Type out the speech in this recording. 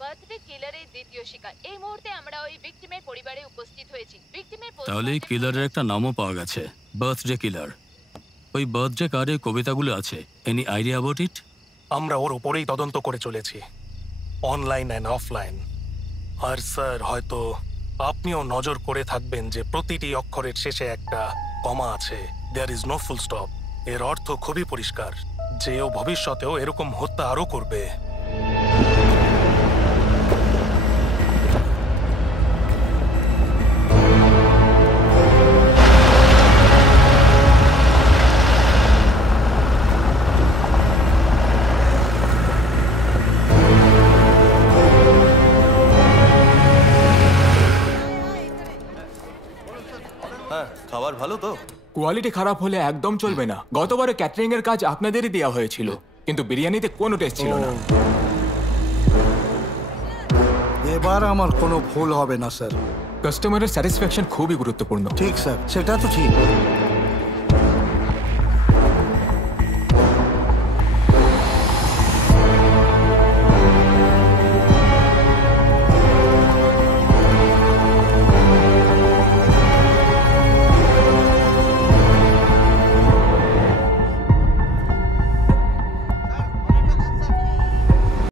Birthday কিলারের দ্বিতীয় শিকার। এই মুহূর্তে আমরা ওই ভিকটিমের পরিবারে উপস্থিত হয়েছি। ভিকটিমের তাহলে এই কিলারের একটা নামও পাওয়া গেছে, বার্থডে কিলার। ওই বার্থডে কার্ডে কবিতাগুলো আছে। Any idea about it? আমরা ওর উপরেই তদন্ত করে চলেছি, অনলাইন অ্যান্ড অফলাইন। আর স্যার, হয়তো আপনিও নজর করে থাকবেন যে প্রতিটি অক্ষরের শেষে একটা কমা আছে। There is no full stop. এর অর্থ খুবই পরিষ্কার, যে ও ভবিষ্যতেও এরকম হত্যা আরও করবে। খাবার ভালো তো? কোয়ালিটি খারাপ হলে একদম চলবে না। গতবারে ক্যাটারিং এর কাজ আপনাদেরই দেওয়া হয়েছিল, কিন্তু বিরিয়ানিতে কোনো টেস্ট ছিল না। এবার আমার কোনো ভুল হবে না স্যার। কাস্টমারের স্যাটিসফ্যাকশন খুবই গুরুত্বপূর্ণ। ঠিক স্যার, সেটা তো ঠিক।